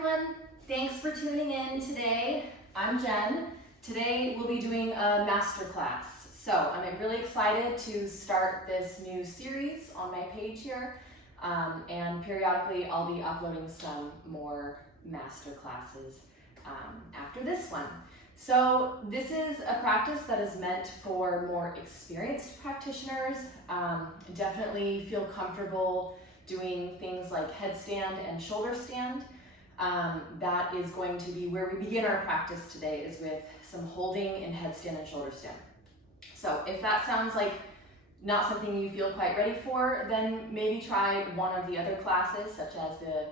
everyone. Thanks for tuning in today. I'm Jen. Today we'll be doing a master class. So I'm really excited to start this new series on my page here. And periodically I'll be uploading some more master classes after this one. So this is a practice that is meant for more experienced practitioners. Definitely feel comfortable doing things like headstand and shoulder stand. That is going to be where we begin our practice today, is with some holding in headstand and shoulder stand. So if that sounds like not something you feel quite ready for, then maybe try one of the other classes, such as the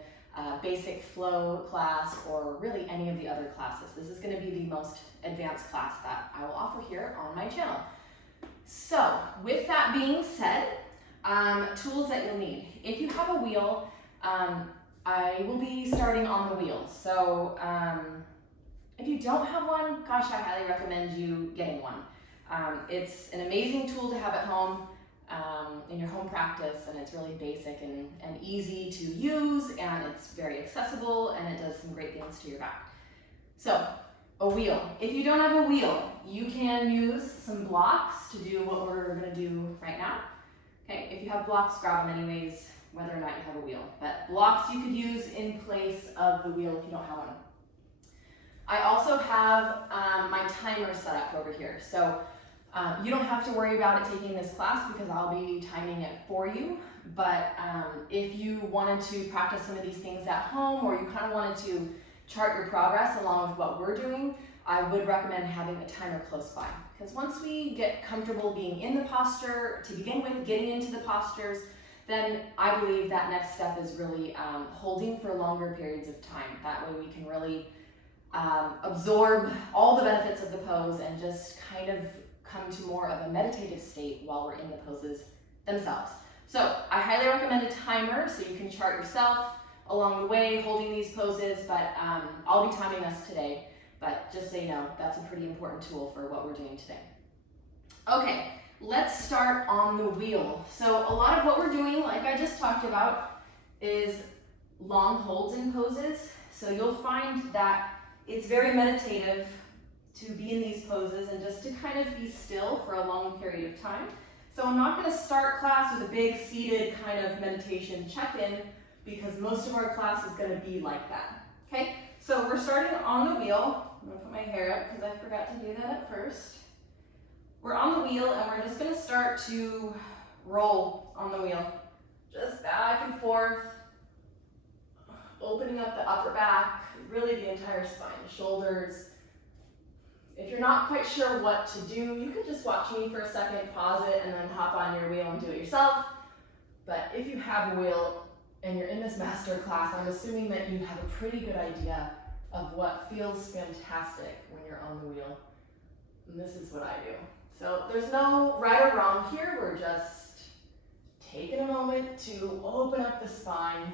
basic flow class, or really any of the other classes. This is going to be the most advanced class that I will offer here on my channel. So with that being said, tools that you'll need. If you have a wheel, I will be starting on the wheel. So if you don't have one, gosh, I highly recommend you getting one. It's an amazing tool to have at home in your home practice, and it's really basic and easy to use, and it's very accessible, and it does some great things to your back. So a wheel. If you don't have a wheel, you can use some blocks to do what we're going to do right now. Okay, if you have blocks, grab them anyways, whether or not you have a wheel. But blocks you could use in place of the wheel if you don't have one. I also have my timer set up over here. So you don't have to worry about it taking this class because I'll be timing it for you. But if you wanted to practice some of these things at home, or you kind of wanted to chart your progress along with what we're doing, I would recommend having a timer close by. Because once we get comfortable being in the posture, to begin with, getting into the postures, then I believe that next step is really holding for longer periods of time. That way we can really absorb all the benefits of the pose and just kind of come to more of a meditative state while we're in the poses themselves. So I highly recommend a timer so you can chart yourself along the way holding these poses, but I'll be timing us today. But just so you know, that's a pretty important tool for what we're doing today. Okay, let's start on the wheel. So a lot of what we're doing, like I just talked about, is long holds in poses. So you'll find that it's very meditative to be in these poses and just to kind of be still for a long period of time. So I'm not going to start class with a big seated kind of meditation check-in, because most of our class is going to be like that. Okay, so we're starting on the wheel. I'm going to put my hair up because I forgot to do that at first. We're on the wheel and we're just going to start to roll on the wheel. Just back and forth, opening up the upper back, really the entire spine, the shoulders. If you're not quite sure what to do, you can just watch me for a second, pause it, and then hop on your wheel and do it yourself. But if you have a wheel and you're in this master class, I'm assuming that you have a pretty good idea of what feels fantastic when you're on the wheel. And this is what I do. So there's no right or wrong here. We're just taking a moment to open up the spine.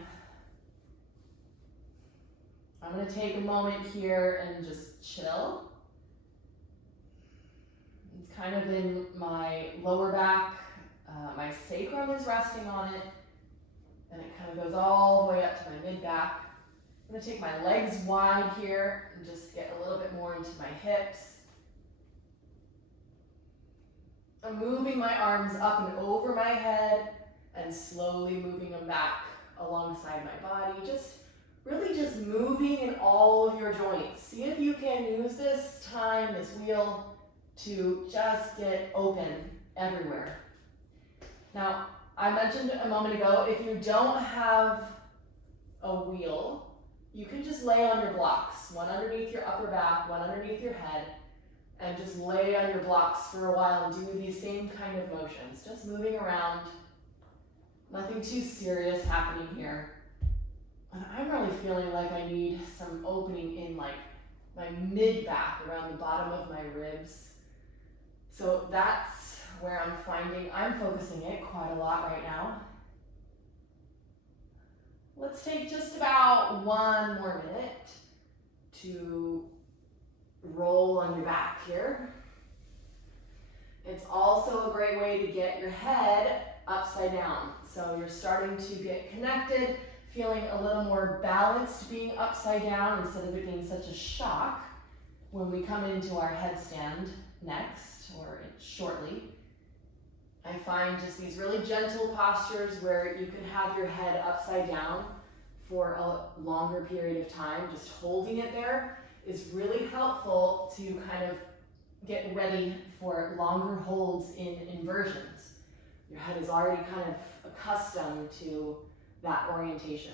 I'm going to take a moment here and just chill. It's kind of in my lower back. My sacrum is resting on it. And it kind of goes all the way up to my mid-back. I'm going to take my legs wide here and just get a little bit more into my hips. I'm moving my arms up and over my head and slowly moving them back alongside my body. Really just moving in all of your joints. See if you can use this time, this wheel, to just get open everywhere. Now, I mentioned a moment ago, if you don't have a wheel, you can just lay on your blocks, one underneath your upper back, one underneath your head, and just lay on your blocks for a while and do these same kind of motions, just moving around. Nothing too serious happening here. And I'm really feeling like I need some opening in like my mid-back, around the bottom of my ribs. So that's where I'm focusing it quite a lot right now. Let's take just about 1 more minute to roll on your back here. It's also a great way to get your head upside down. So you're starting to get connected, feeling a little more balanced being upside down instead of it being such a shock when we come into our headstand next or shortly. I find just these really gentle postures where you can have your head upside down for a longer period of time. Just holding it there is really helpful to kind of get ready for longer holds in inversions. Your head is already kind of accustomed to that orientation.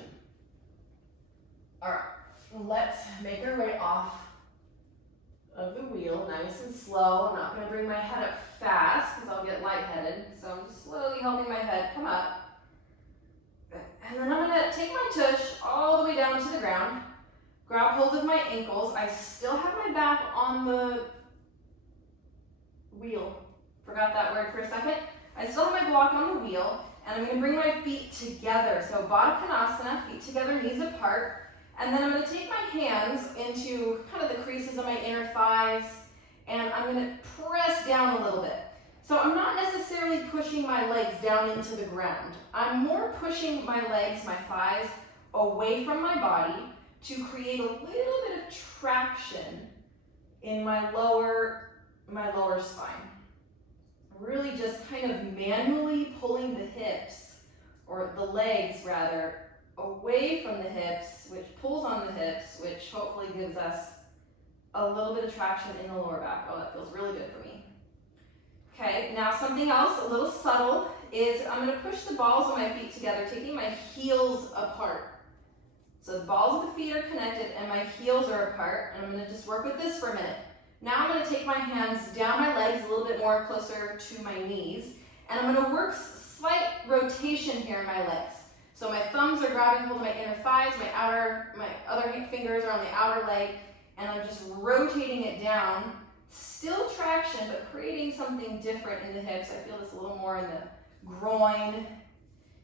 All right, let's make our way off of the wheel, nice and slow. I'm not going to bring my head up fast because I'll get lightheaded. So I'm just slowly helping my head come up. And then I'm going to take my tush all the way down to the ground, grab hold of my ankles. I still have my back on the wheel. Forgot that word for a second. I still have my block on the wheel, and I'm going to bring my feet together. So Baddha Konasana, feet together, knees apart. And then I'm going to take my hands into kind of the creases of my inner thighs, and I'm going to press down a little bit. So I'm not necessarily pushing my legs down into the ground. I'm more pushing my legs, my thighs, away from my body to create a little bit of traction in my lower spine. Really just kind of manually pulling the hips, or the legs rather, away from the hips, which pulls on the hips, which hopefully gives us a little bit of traction in the lower back. Oh, that feels really good for me. Okay, now something else a little subtle is I'm going to push the balls of my feet together, taking my heels apart. So the balls of the feet are connected and my heels are apart, and I'm going to just work with this for a minute. Now I'm going to take my hands down my legs a little bit more closer to my knees, and I'm going to work slight rotation here in my legs. So my thumbs are grabbing hold of my inner thighs, my other fingers are on the outer leg, and I'm just rotating it down. Still traction, but creating something different in the hips. I feel this a little more in the groin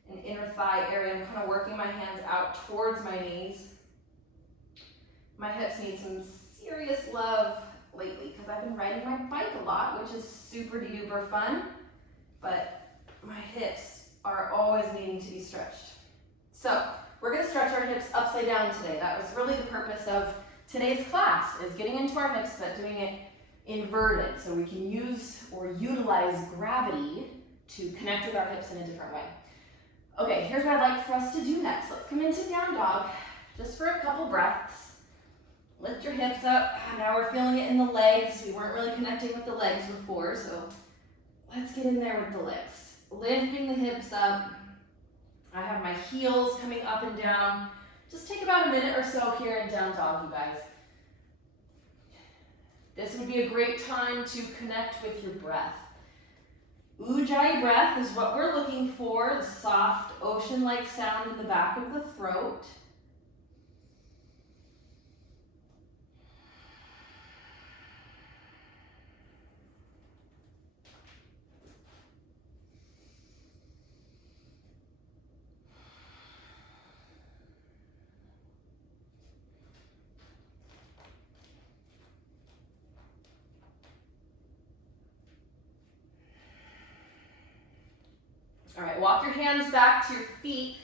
and inner thigh area. I'm kind of working my hands out towards my knees. My hips need some serious love lately because I've been riding my bike a lot, which is super duper fun, but my hips are always needing to be stretched. So we're going to stretch our hips upside down today. That was really the purpose of today's class, is getting into our hips but doing it inverted so we can use or utilize gravity to connect with our hips in a different way. Okay, here's what I'd like for us to do next. Let's come into down dog just for a couple breaths. Lift your hips up. Now we're feeling it in the legs. We weren't really connecting with the legs before, so let's get in there with the legs. Lifting the hips up. I have my heels coming up and down. Just take about a minute or so here in down dog, you guys. This would be a great time to connect with your breath. Ujjayi breath is what we're looking for, the soft ocean-like sound in the back of the throat. All right, walk your hands back to your feet.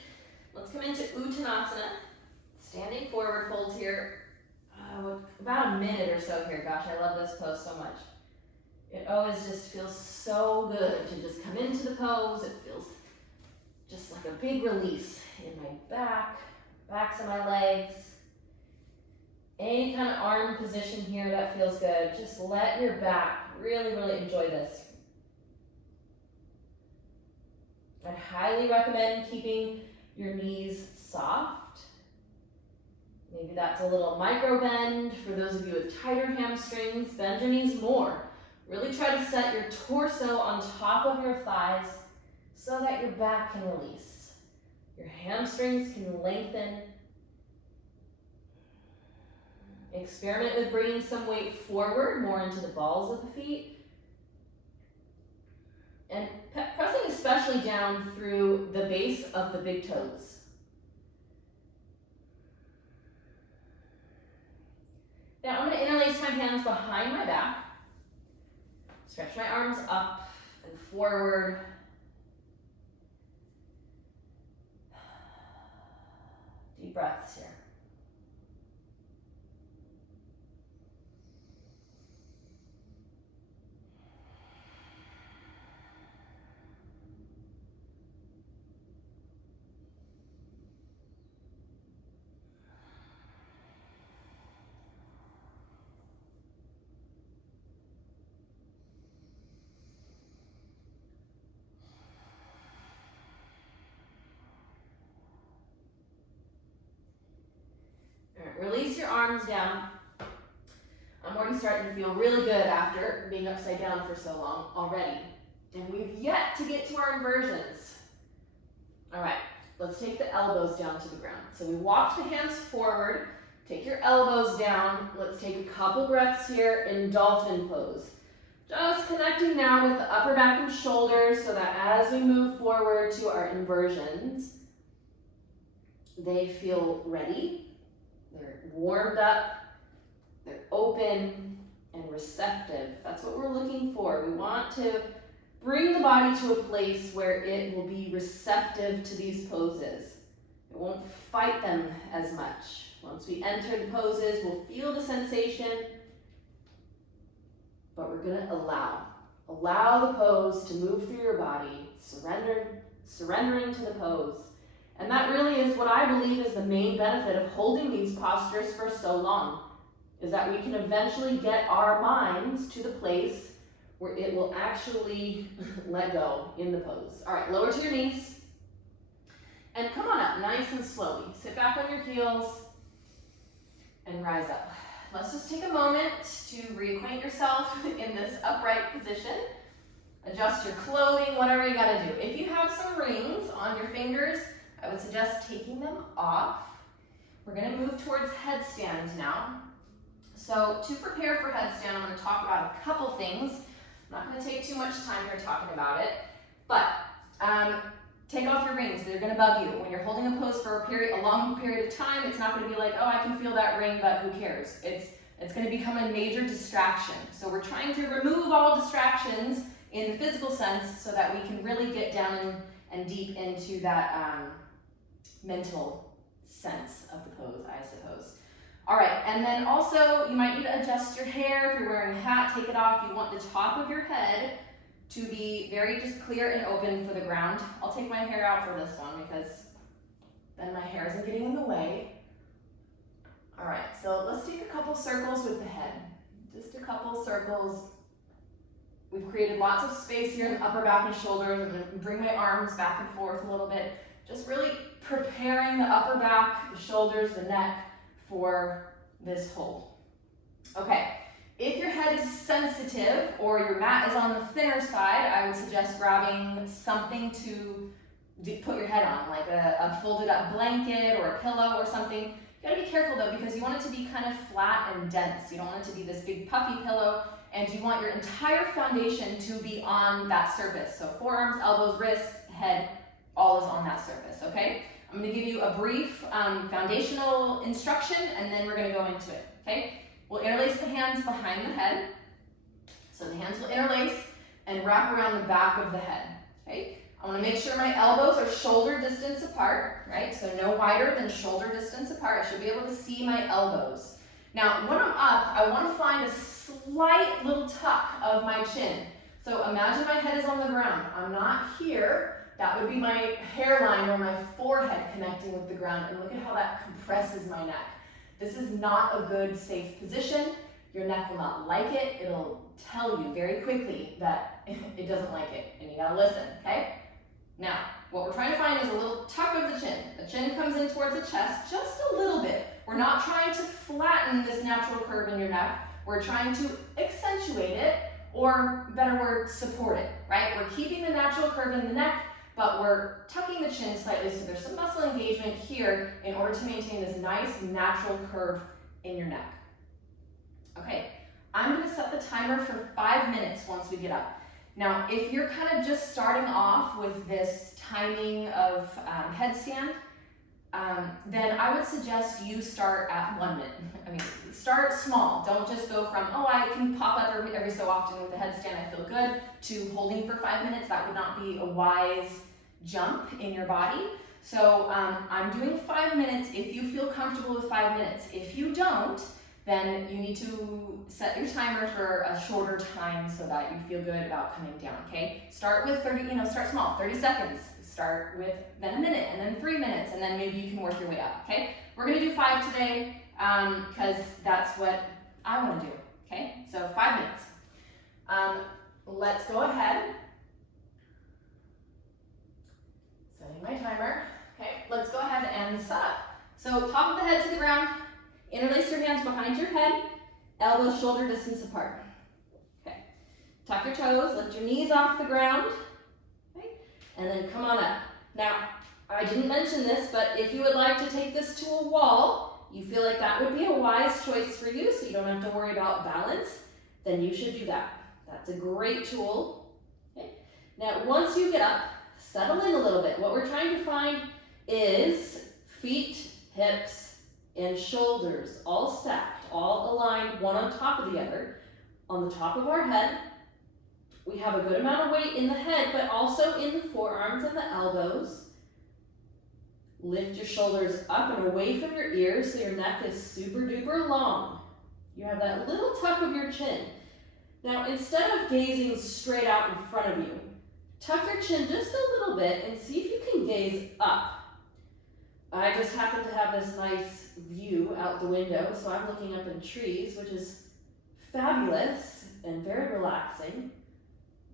Let's come into Uttanasana. Standing forward fold here. About a minute or so here. Gosh, I love this pose so much. It always just feels so good to just come into the pose. It feels just like a big release in my back, backs of my legs. Any kind of arm position here that feels good. Just let your back really, really enjoy this. I'd highly recommend keeping your knees soft. Maybe that's a little micro bend. For those of you with tighter hamstrings, bend your knees more. Really try to set your torso on top of your thighs so that your back can release. Your hamstrings can lengthen. Experiment with bringing some weight forward, more into the balls of the feet. And pressing especially down through the base of the big toes. Now I'm going to interlace my hands behind my back. Stretch my arms up and forward. deep breaths here. Release your arms down. I'm already starting to feel really good after being upside down for so long already. And we've yet to get to our inversions. All right, let's take the elbows down to the ground. So we walk the hands forward, take your elbows down. Let's take a couple breaths here in dolphin pose. Just connecting now with the upper back and shoulders so that as we move forward to our inversions, they feel ready. They're warmed up, they're open and receptive. That's what we're looking for. We want to bring the body to a place where it will be receptive to these poses. It won't fight them as much. Once we enter the poses, we'll feel the sensation, but we're gonna allow the pose to move through your body, surrendering to the pose. And that really is what I believe is the main benefit of holding these postures for so long, is that we can eventually get our minds to the place where it will actually let go in the pose. All right, lower to your knees. And come on up, nice and slowly. Sit back on your heels and rise up. Let's just take a moment to reacquaint yourself in this upright position. Adjust your clothing, whatever you gotta do. If you have some rings on your fingers, I would suggest taking them off. We're gonna move towards headstand now. So to prepare for headstand, I'm gonna talk about a couple things. I'm not gonna take too much time here talking about it, but take off your rings. They're gonna bug you. When you're holding a pose for a long period of time, it's not gonna be like, oh, I can feel that ring, but who cares? It's gonna become a major distraction. So we're trying to remove all distractions in the physical sense so that we can really get down and deep into that mental sense of the pose, I suppose. All right, and then also you might need to adjust your hair. If you're wearing a hat, take it off. You want the top of your head to be very just clear and open for the ground. I'll take my hair out for this one because then my hair isn't getting in the way. All right, so let's take a couple circles with the head. Just a couple circles. We've created lots of space here in the upper back and shoulders. I'm gonna bring my arms back and forth a little bit. Just really preparing the upper back, the shoulders, the neck for this hold. Okay, if your head is sensitive or your mat is on the thinner side, I would suggest grabbing something to put your head on, like a folded up blanket or a pillow or something. You gotta be careful though, because you want it to be kind of flat and dense. You don't want it to be this big puffy pillow, and you want your entire foundation to be on that surface. So forearms, elbows, wrists, head, all is on that surface, okay? I'm gonna give you a brief foundational instruction, and then we're gonna go into it, okay? We'll interlace the hands behind the head. So the hands will interlace and wrap around the back of the head, okay? I wanna make sure my elbows are shoulder distance apart, right? So no wider than shoulder distance apart. I should be able to see my elbows. Now, when I'm up, I wanna find a slight little tuck of my chin. So imagine my head is on the ground. I'm not here. That would be my hairline or my forehead connecting with the ground, and look at how that compresses my neck. This is not a good, safe position. Your neck will not like it. It'll tell you very quickly that it doesn't like it, and you gotta listen, okay? Now, what we're trying to find is a little tuck of the chin. The chin comes in towards the chest just a little bit. We're not trying to flatten this natural curve in your neck. We're trying to accentuate it, or better word, support it, right? We're keeping the natural curve in the neck, but we're tucking the chin slightly so there's some muscle engagement here in order to maintain this nice natural curve in your neck. Okay, I'm gonna set the timer for 5 minutes once we get up. Now, if you're kind of just starting off with this timing of headstand, then I would suggest you start at 1 minute. I mean, start small. Don't just go from, oh, I can pop up every so often with the headstand, I feel good, to holding for 5 minutes. That would not be a wise jump in your body. So I'm doing 5 minutes if you feel comfortable with 5 minutes. If you don't, then you need to set your timer for a shorter time so that you feel good about coming down, okay? Start with 30, start small, 30 seconds. Start with then a minute, and then 3 minutes, and then maybe you can work your way up, okay? We're gonna do 5 today, because that's what I wanna do, okay? So 5 minutes. Let's go ahead. Setting my timer. Okay, let's go ahead and set up. So top of the head to the ground, interlace your hands behind your head, elbows shoulder distance apart. Okay, tuck your toes, lift your knees off the ground, okay, and then come on up. Now, I didn't mention this, but if you would like to take this to a wall, you feel like that would be a wise choice for you, so you don't have to worry about balance, then you should do that. That's a great tool. Okay. Now, once you get up, settle in a little bit. What we're trying to find is feet, hips, and shoulders all stacked, all aligned, one on top of the other. On the top of our head, we have a good amount of weight in the head, but also in the forearms and the elbows. Lift your shoulders up and away from your ears so your neck is super duper long. You have that little tuck of your chin. Now, instead of gazing straight out in front of you, tuck your chin just a little bit and see if you can gaze up. I just happen to have this nice view out the window, so I'm looking up in trees, which is fabulous and very relaxing.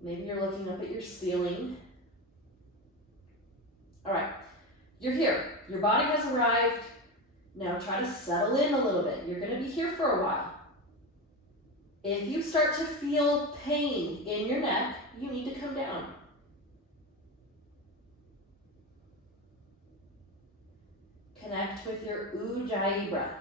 Maybe you're looking up at your ceiling. All right, you're here. Your body has arrived. Now try to settle in a little bit. You're going to be here for a while. If you start to feel pain in your neck, you need to come down. Connect with your Ujjayi breath.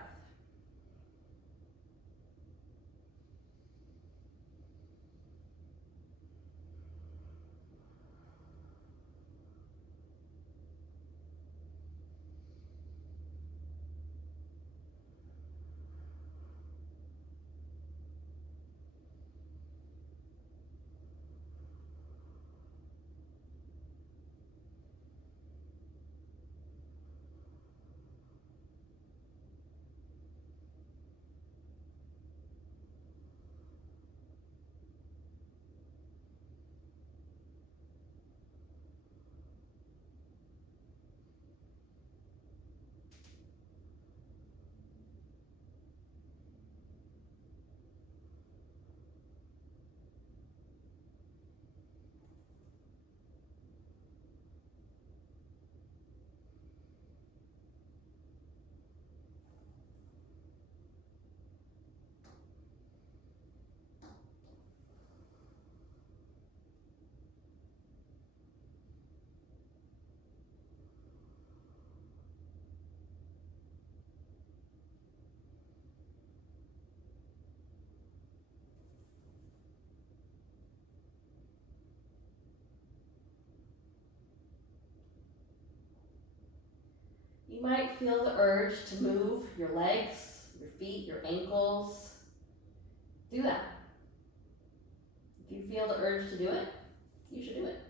You might feel the urge to move your legs, your feet, your ankles. Do that. If you feel the urge to do it, you should do it.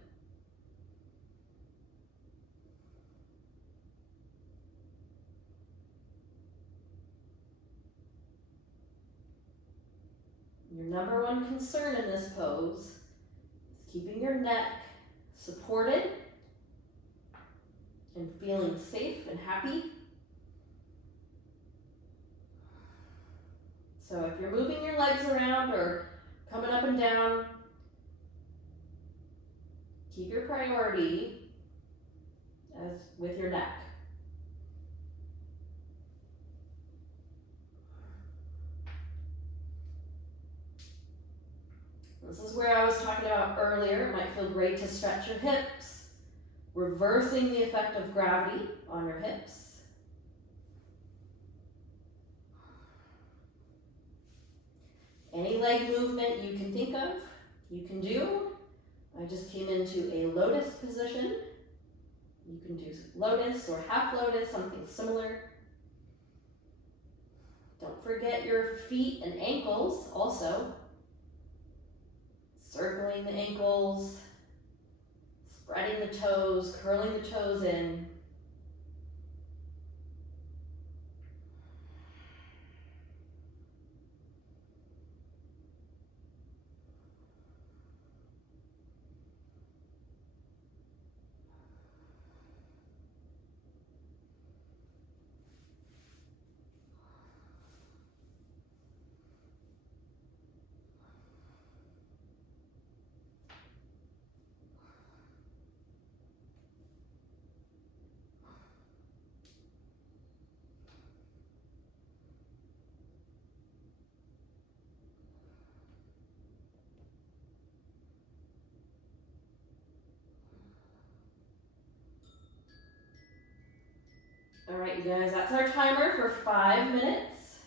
Your number one concern in this pose is keeping your neck supported and feeling safe and happy. So if you're moving your legs around or coming up and down, keep your priority as with your neck. This is where I was talking about earlier. It might feel great to stretch your hips, reversing the effect of gravity on your hips. Any leg movement you can think of, you can do. I just came into a lotus position. You can do lotus or half lotus, something similar. Don't forget your feet and ankles also. Circling the ankles, spreading the toes, curling the toes in. All right, you guys, that's our timer for 5 minutes.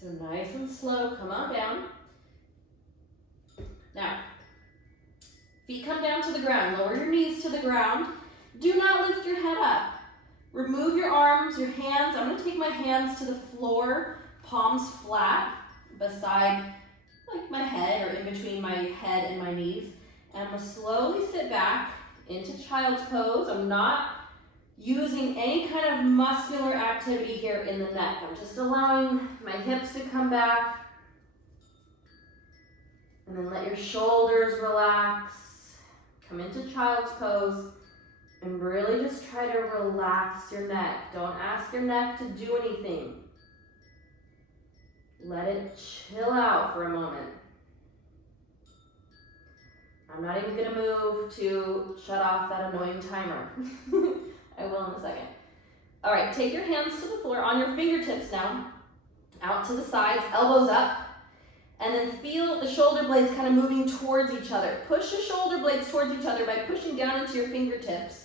So nice and slow, come on down. Now, feet come down to the ground. Lower your knees to the ground. Do not lift your head up. Remove your arms, your hands. I'm going to take my hands to the floor, palms flat, beside like my head or in between my head and my knees. And I'm going to slowly sit back into child's pose. I'm not using any kind of muscular activity here in the neck. I'm just allowing my hips to come back. And then let your shoulders relax. Come into child's pose. And really just try to relax your neck. Don't ask your neck to do anything. Let it chill out for a moment. I'm not even going to move to shut off that annoying timer. I will in a second. All right, take your hands to the floor on your fingertips now. Out to the sides, elbows up. And then feel the shoulder blades kind of moving towards each other. Push your shoulder blades towards each other by pushing down into your fingertips.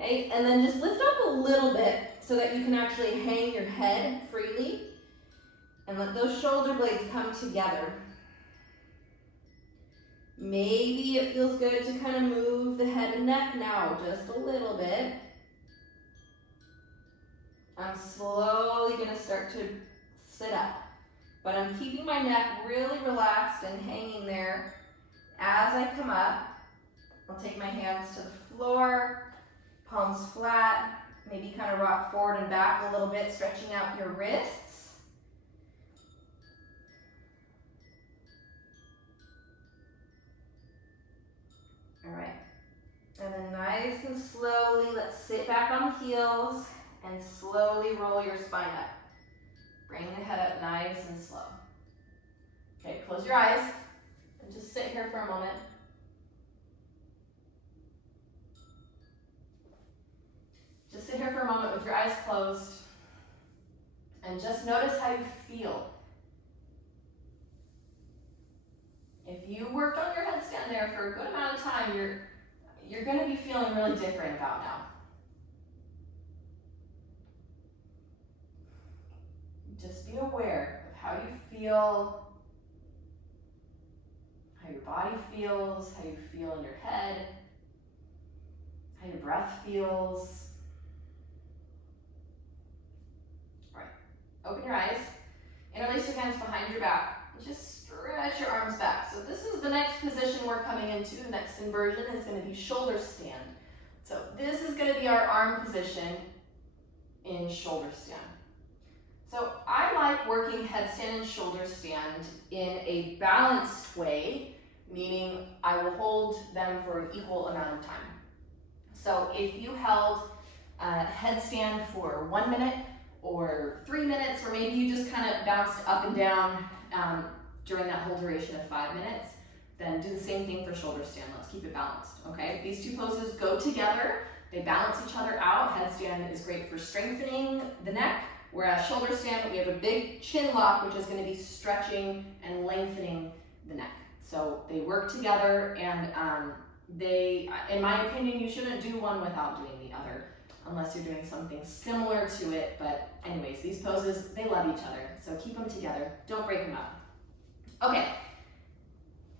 Okay, and then just lift up a little bit so that you can actually hang your head freely and let those shoulder blades come together. Maybe it feels good to kind of move the head and neck now just a little bit. I'm slowly going to start to sit up, but I'm keeping my neck really relaxed and hanging there. As I come up, I'll take my hands to the floor. Palms flat, maybe kind of rock forward and back a little bit, stretching out your wrists. All right, and then nice and slowly, let's sit back on the heels and slowly roll your spine up. Bring the head up nice and slow. Okay, close your eyes and just sit here for a moment. Just sit here for a moment with your eyes closed and just notice how you feel. If you worked on your headstand there for a good amount of time, you're going to be feeling really different about now. Just be aware of how you feel, how your body feels, how you feel in your head, how your breath feels. Open your eyes, interlace your hands behind your back, and just stretch your arms back. So this is the next position we're coming into. The next inversion is going to be shoulder stand. So this is going to be our arm position in shoulder stand. So I like working headstand and shoulder stand in a balanced way, meaning I will hold them for an equal amount of time. So if you held a headstand for 1 minute, or 3 minutes, or maybe you just kind of bounced up and down during that whole duration of 5 minutes, then do the same thing for shoulder stand. Let's keep it balanced, okay? These two poses go together. They balance each other out. Headstand is great for strengthening the neck, whereas shoulder stand, we have a big chin lock, which is going to be stretching and lengthening the neck. So they work together, and they, in my opinion, you shouldn't do one without doing the other, unless you're doing something similar to it. But anyways, these poses, they love each other. So keep them together. Don't break them up. Okay,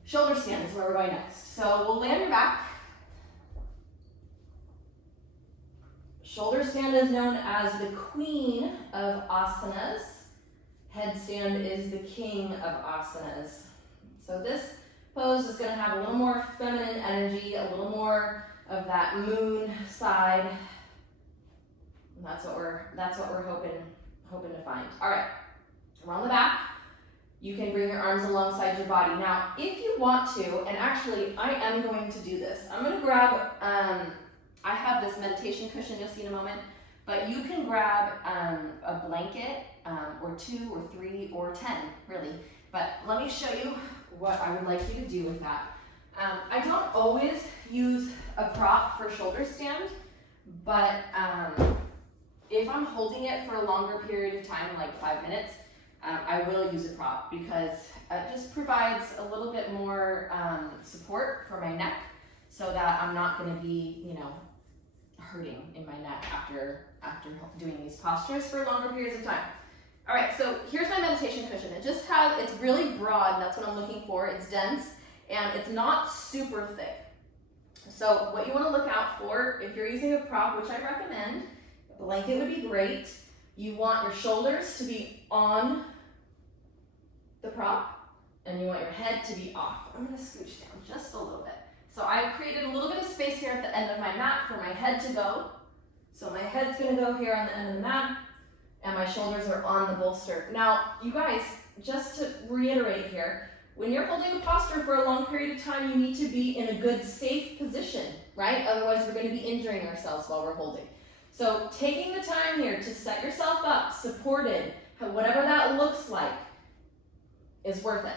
shoulder stand is where we're going next. So we'll lay on your back. Shoulder stand is known as the queen of asanas. Headstand is the king of asanas. So this pose is going to have a little more feminine energy, a little more of that moon side. And that's what we're hoping to find. All right, we're on the back. You can bring your arms alongside your body. Now, if you want to, and actually I am going to do this. I'm going to grab, I have this meditation cushion you'll see in a moment, but you can grab a blanket or 2 or 3 or 10, really. But let me show you what I would like you to do with that. I don't always use a prop for shoulder stand, but if I'm holding it for a longer period of time, like 5 minutes, I will use a prop because it just provides a little bit more support for my neck so that I'm not going to be, hurting in my neck after doing these postures for longer periods of time. All right, so here's my meditation cushion. It's really broad, and that's what I'm looking for. It's dense, and it's not super thick. So what you want to look out for, if you're using a prop, which I recommend, a blanket would be great. You want your shoulders to be on the prop, and you want your head to be off. I'm going to scooch down just a little bit. So I've created a little bit of space here at the end of my mat for my head to go. So my head's going to go here on the end of the mat, and my shoulders are on the bolster. Now, you guys, just to reiterate here, when you're holding a posture for a long period of time, you need to be in a good, safe position, right? Otherwise, we're going to be injuring ourselves while we're holding. So taking the time here to set yourself up, supported, whatever that looks like, is worth it.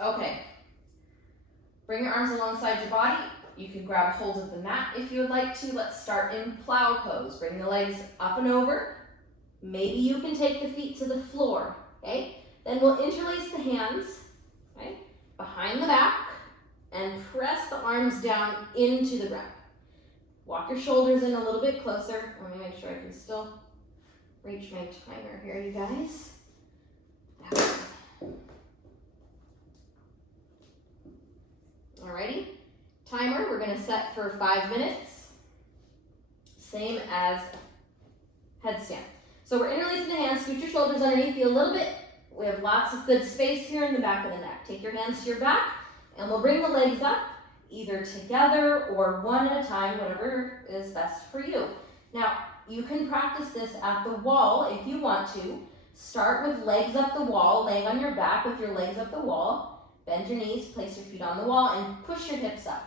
Okay. Bring your arms alongside your body. You can grab hold of the mat if you would like to. Let's start in plow pose. Bring the legs up and over. Maybe you can take the feet to the floor, okay? Then we'll interlace the hands, right, behind the back and press the arms down into the ground. Walk your shoulders in a little bit closer. Let me make sure I can still reach my timer here, you guys. Alrighty, timer, we're gonna set for 5 minutes. Same as headstand. So we're interlacing the hands, scoot your shoulders underneath you a little bit. We have lots of good space here in the back of the neck. Take your hands to your back, and we'll bring the legs up, either together or one at a time, whatever is best for you. Now, you can practice this at the wall if you want to. Start with legs up the wall, laying on your back with your legs up the wall. Bend your knees, place your feet on the wall, and push your hips up.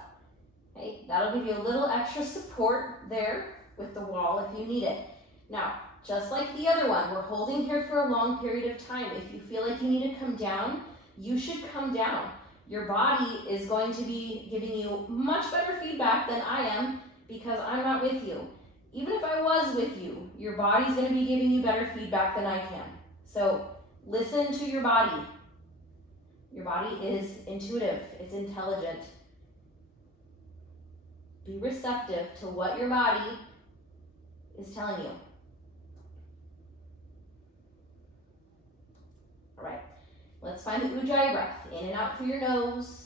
Okay, that'll give you a little extra support there with the wall if you need it. Now, just like the other one, we're holding here for a long period of time. If you feel like you need to come down, you should come down. Your body is going to be giving you much better feedback than I am because I'm not with you. Even if I was with you, your body's going to be giving you better feedback than I can. So listen to your body. Your body is intuitive, it's intelligent. Be receptive to what your body is telling you. All right, let's find the Ujjayi breath. In and out through your nose.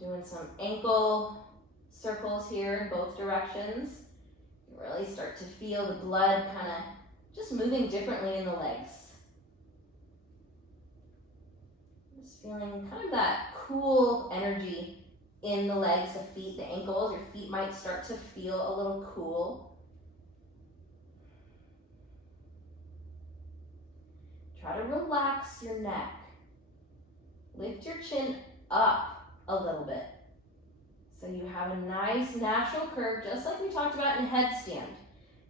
Doing some ankle circles here in both directions. You really start to feel the blood kind of just moving differently in the legs. Just feeling kind of that cool energy in the legs, the feet, the ankles. Your feet might start to feel a little cool. Try to relax your neck. Lift your chin up a little bit. So you have a nice natural curve, just like we talked about in headstand.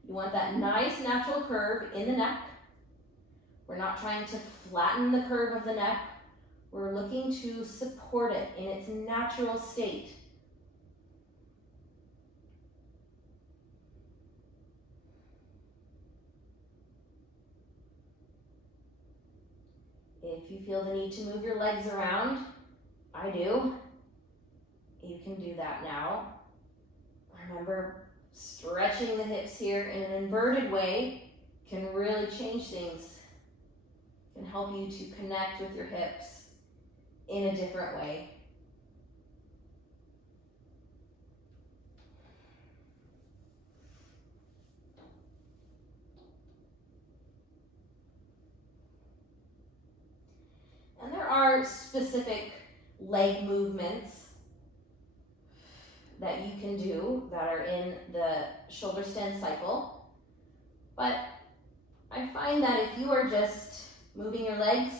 You want that nice natural curve in the neck. We're not trying to flatten the curve of the neck. We're looking to support it in its natural state. If you feel the need to move your legs around, I do. You can do that now. Remember, stretching the hips here in an inverted way can really change things. Can help you to connect with your hips in a different way. And there are specific leg movements that you can do that are in the shoulder stand cycle. But I find that if you are just moving your legs,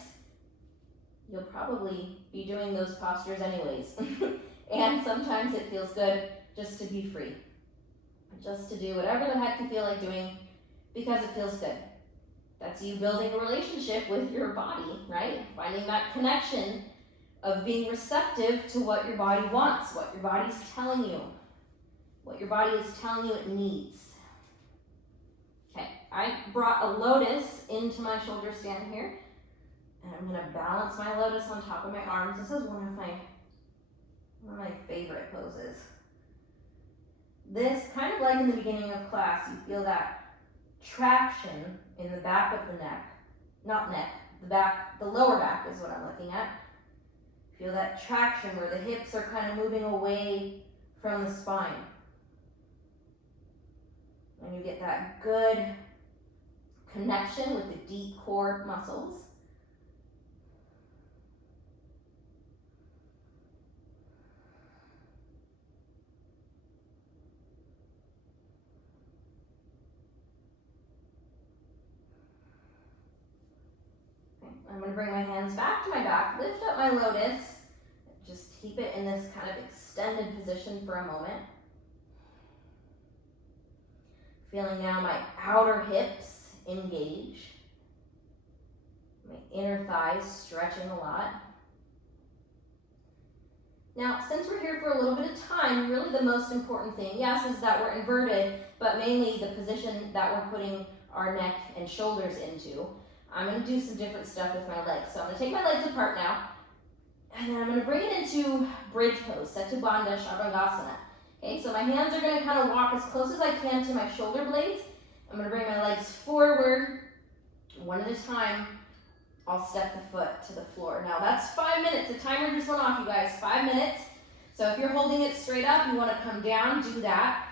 you'll probably be doing those postures anyways. And sometimes it feels good just to be free. Just to do whatever the heck you feel like doing because it feels good. That's you building a relationship with your body, right? Finding that connection of being receptive to what your body wants, what your body's telling you, what your body is telling you it needs. Okay, I brought a lotus into my shoulder stand here, and I'm gonna balance my lotus on top of my arms. This is one of my favorite poses. This, kind of like in the beginning of class, you feel that traction in the back of the neck, not neck, the back, the lower back is what I'm looking at. Feel that traction where the hips are kind of moving away from the spine. And you get that good connection with the deep core muscles. I'm going to bring my hands back to my back, lift up my lotus, just keep it in this kind of extended position for a moment. Feeling now my outer hips engage, my inner thighs stretching a lot. Now, since we're here for a little bit of time, really the most important thing, yes, is that we're inverted, but mainly the position that we're putting our neck and shoulders into. I'm going to do some different stuff with my legs. So I'm going to take my legs apart now, and then I'm going to bring it into bridge pose, Setu Bandha Shavasana. Okay, so my hands are going to kind of walk as close as I can to my shoulder blades. I'm going to bring my legs forward, one at a time. I'll step the foot to the floor. Now that's 5 minutes. The timer just went off, you guys. 5 minutes. So if you're holding it straight up, you want to come down, do that.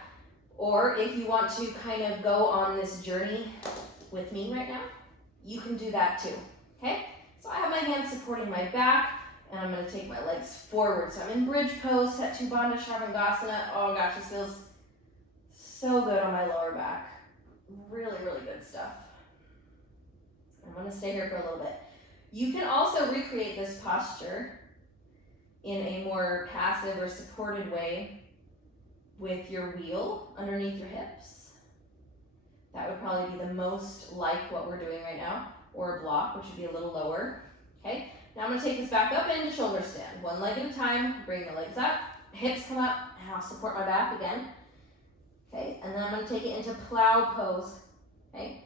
Or if you want to kind of go on this journey with me right now, you can do that too, okay? So I have my hands supporting my back, and I'm gonna take my legs forward. So I'm in bridge pose, Setu Bandha Shavasana. Oh gosh, this feels so good on my lower back. Really, really good stuff. I'm gonna stay here for a little bit. You can also recreate this posture in a more passive or supported way with your wheel underneath your hips. That would probably be the most like what we're doing right now, or a block, which would be a little lower. Okay, now I'm gonna take this back up into shoulder stand. One leg at a time, bring the legs up, hips come up, and I'll support my back again. Okay, and then I'm gonna take it into plow pose. Okay,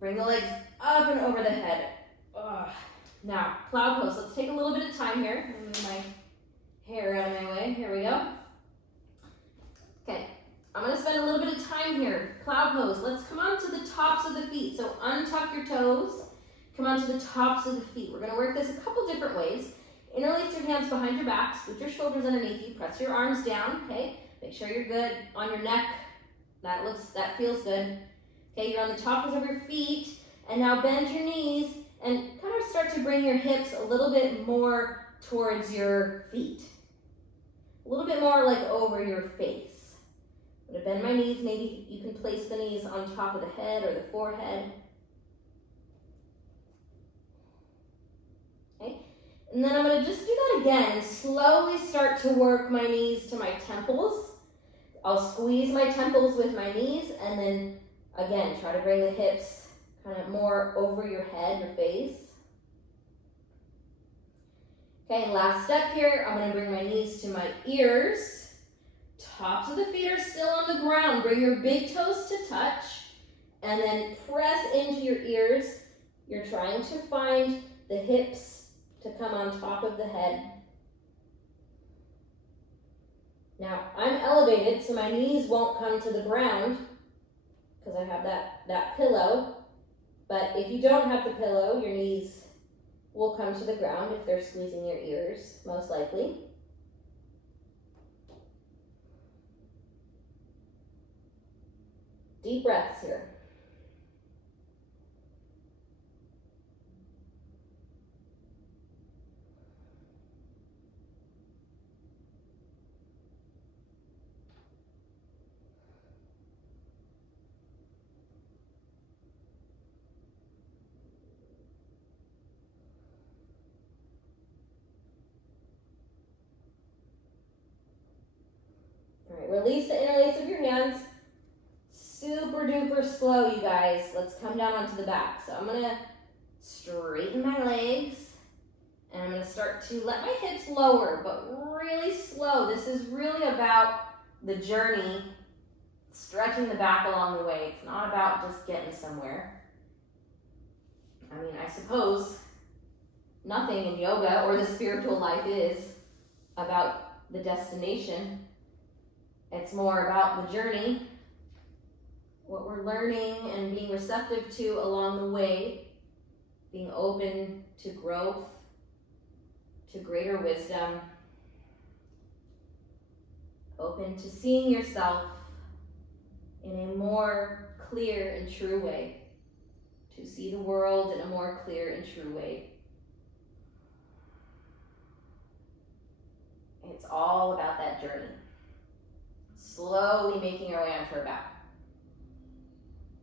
bring the legs up and over the head. Ugh. Now, plow pose. Let's take a little bit of time here. Move my hair out of my way. Here we go. Okay. I'm going to spend a little bit of time here. Plow pose. Let's come onto the tops of the feet. So untuck your toes. Come onto the tops of the feet. We're going to work this a couple different ways. Interlace your hands behind your back. Scoot your shoulders underneath you. Press your arms down. Okay. Make sure you're good on your neck. That feels good. Okay. You're on the tops of your feet. And now bend your knees and kind of start to bring your hips a little bit more towards your feet. A little bit more like over your face. I'm going to bend my knees. Maybe you can place the knees on top of the head or the forehead. Okay. And then I'm going to just do that again and slowly start to work my knees to my temples. I'll squeeze my temples with my knees and then again try to bring the hips kind of more over your head, your face. Okay, last step here. I'm going to bring my knees to my ears. Tops of the feet are still on the ground. Bring your big toes to touch and then press into your ears. You're trying to find the hips to come on top of the head. Now, I'm elevated, so my knees won't come to the ground because I have that pillow. But if you don't have the pillow, your knees will come to the ground if they're squeezing your ears, most likely. Deep breaths here. All right, release the interlace of your hands. Super duper slow, you guys. Let's come down onto the back. So I'm gonna straighten my legs And I'm gonna start to let my hips lower, but really slow. This is really about the journey, stretching the back along the way. It's not about just getting somewhere. I mean, I suppose nothing in yoga or the spiritual life is about the destination. It's more about the journey, what we're learning and being receptive to along the way, being open to growth, to greater wisdom, open to seeing yourself in a more clear and true way, to see the world in a more clear and true way. It's all about that journey. Slowly making our way onto our back.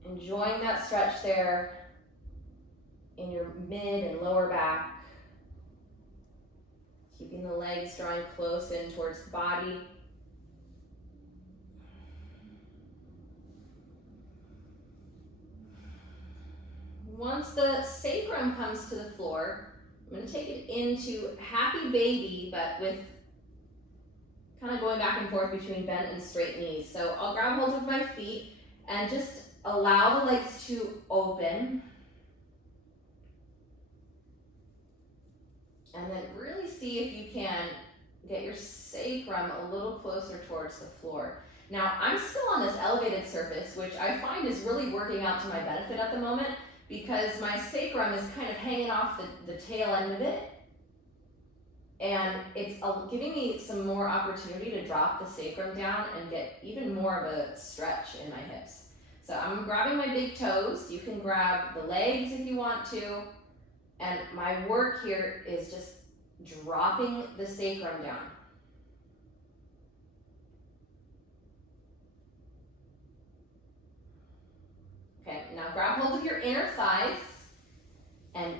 Enjoying that stretch there in your mid and lower back. Keeping the legs drawing close in towards the body. Once the sacrum comes to the floor, I'm going to take it into happy baby, but with kind of going back and forth between bent and straight knees. So I'll grab hold of my feet and just allow the legs to open. And then really see if you can get your sacrum a little closer towards the floor. Now, I'm still on this elevated surface, which I find is really working out to my benefit at the moment because my sacrum is kind of hanging off the tail end of it. And it's giving me some more opportunity to drop the sacrum down and get even more of a stretch in my hips. So I'm grabbing my big toes. You can grab the legs if you want to. And my work here is just dropping the sacrum down. Okay, now grab hold of your inner thighs and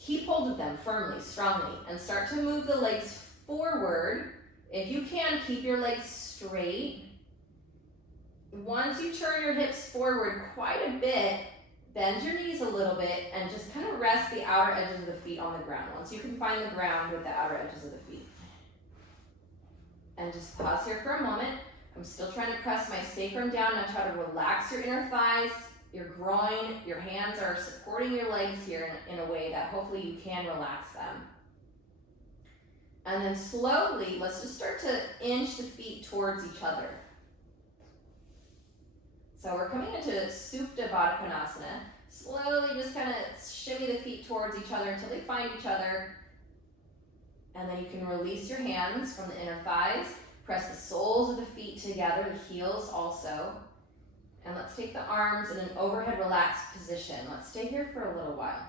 keep hold of them firmly, strongly, and start to move the legs forward. If you can, keep your legs straight. Once you turn your hips forward quite a bit, bend your knees a little bit and just kind of rest the outer edges of the feet on the ground. Once you can find the ground with the outer edges of the feet. And just pause here for a moment. I'm still trying to press my sacrum down. Now try to relax your inner thighs, your groin, your hands are supporting your legs here in a way that hopefully you can relax them. And then slowly, let's just start to inch the feet towards each other. So we're coming into Supta Baddha Konasana. Slowly just kind of shimmy the feet towards each other until they find each other. And then you can release your hands from the inner thighs. Press the soles of the feet together, the heels also. And let's take the arms in an overhead relaxed position. Let's stay here for a little while.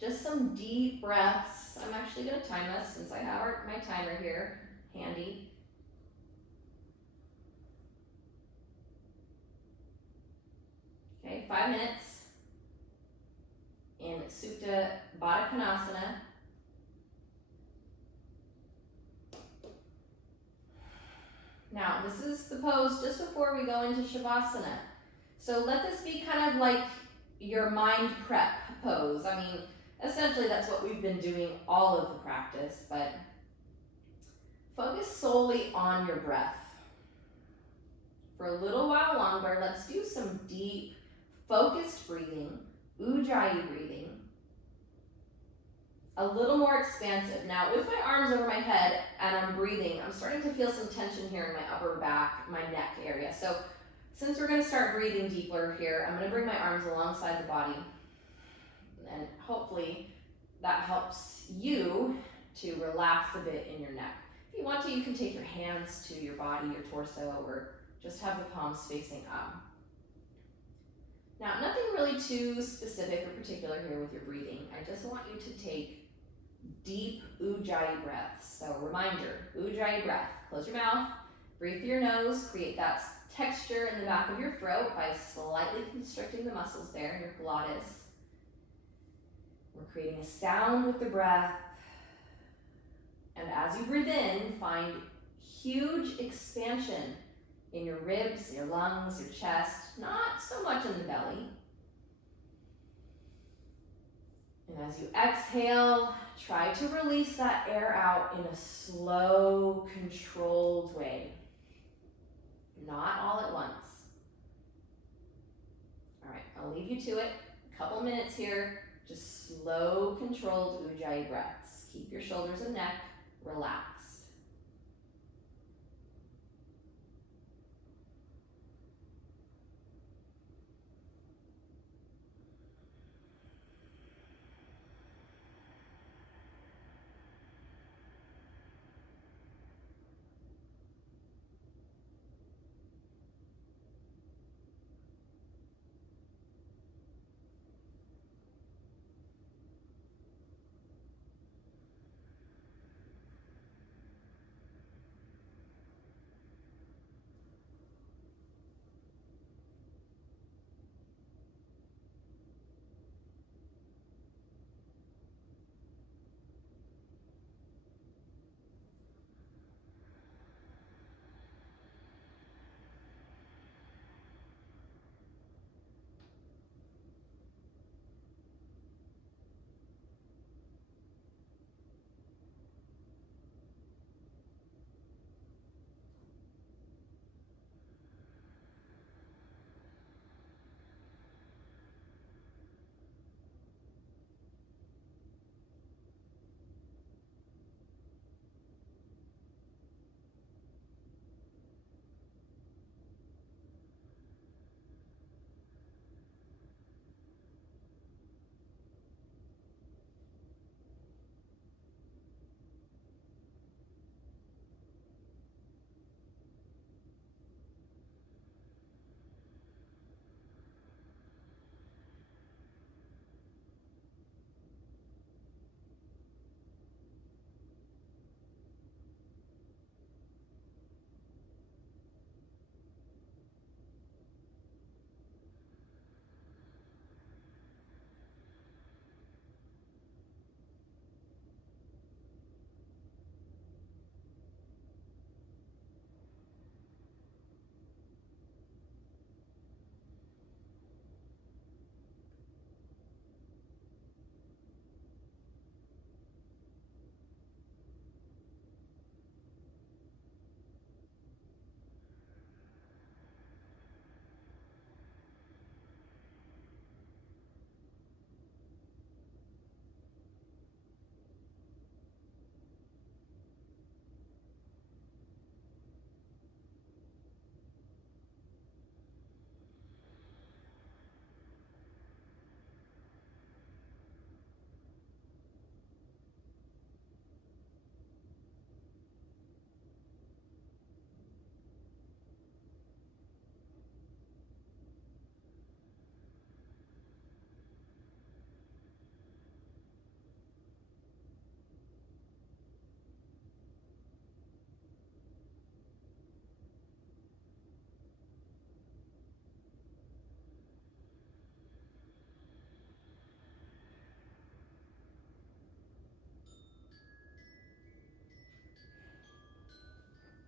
Just some deep breaths. I'm actually going to time this since I have my timer here handy. Okay, 5 minutes in Supta Baddha Konasana. Now, this is the pose just before we go into Savasana. So let this be kind of like your mind prep pose. I mean, essentially that's what we've been doing all of the practice, but focus solely on your breath. For a little while longer, let's do some deep, focused breathing, ujjayi breathing. A little more expansive. Now, with my arms over my head and I'm breathing, I'm starting to feel some tension here in my upper back, my neck area. So since we're going to start breathing deeper here, I'm going to bring my arms alongside the body. And hopefully that helps you to relax a bit in your neck. If you want to, you can take your hands to your body, your torso, or just have the palms facing up. Now, nothing really too specific or particular here with your breathing. I just want you to take deep ujjayi breaths. So reminder, ujjayi breath. Close your mouth, breathe through your nose, create that texture in the back of your throat by slightly constricting the muscles there in your glottis. We're creating a sound with the breath. And as you breathe in, find huge expansion in your ribs, your lungs, your chest, not so much in the belly. And as you exhale, try to release that air out in a slow, controlled way. Not all at once. All right, I'll leave you to it. A couple minutes here. Just slow, controlled Ujjayi breaths. Keep your shoulders and neck relaxed.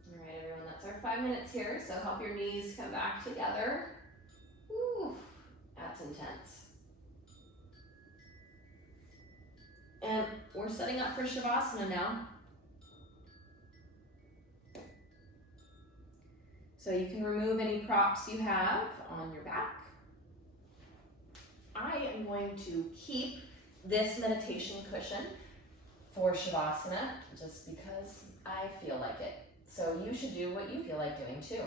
All right, everyone, that's our 5 minutes here. So help your knees come back together. Woo, that's intense. And we're setting up for Shavasana now. So you can remove any props you have on your back. I am going to keep this meditation cushion for Shavasana just because I feel like it. So you should do what you feel like doing too.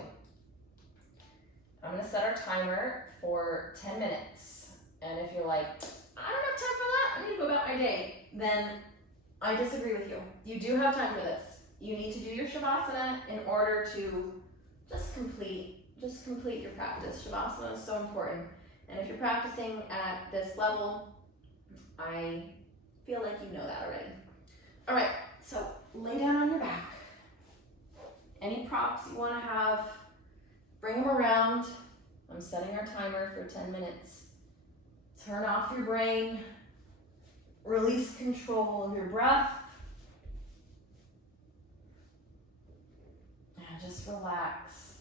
I'm gonna set our timer for 10 minutes. And if you're like, I don't have time for that, I need to go about my day, then I disagree with you. You do have time for this. You need to do your Shavasana in order to just complete your practice. Shavasana is so important. And if you're practicing at this level, I feel like you know that already. All right, so lay down on your back. Any props you want to have, bring them around. I'm setting our timer for 10 minutes. Turn off your brain. Release control of your breath. And just relax.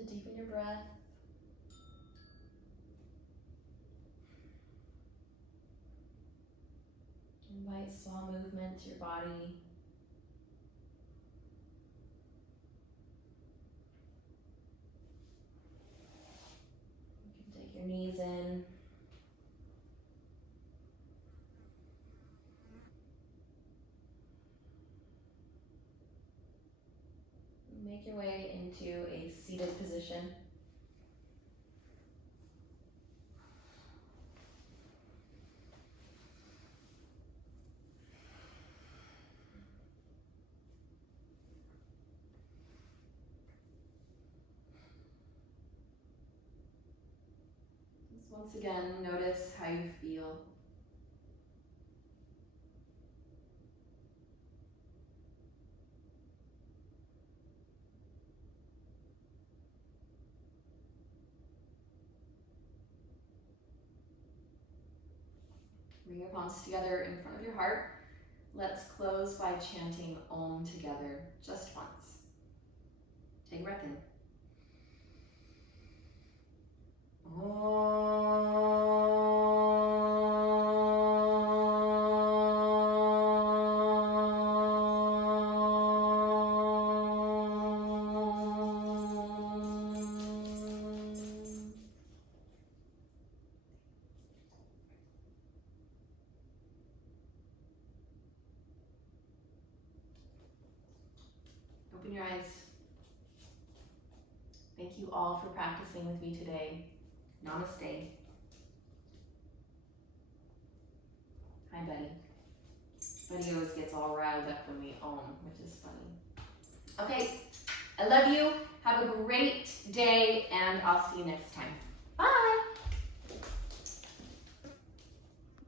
to deepen your breath. Invite small movement to your body. You can take your knees in. Make your way into a seated position. Just once again, notice how you feel. Bring your palms together in front of your heart. Let's close by chanting Om together, just once. Take a breath in. Open your eyes. Thank you all for practicing with me today. Namaste. Hi, Betty. Betty always gets all riled up when we Om, which is funny. Okay, I love you. Have a great day, and I'll see you next time. Bye.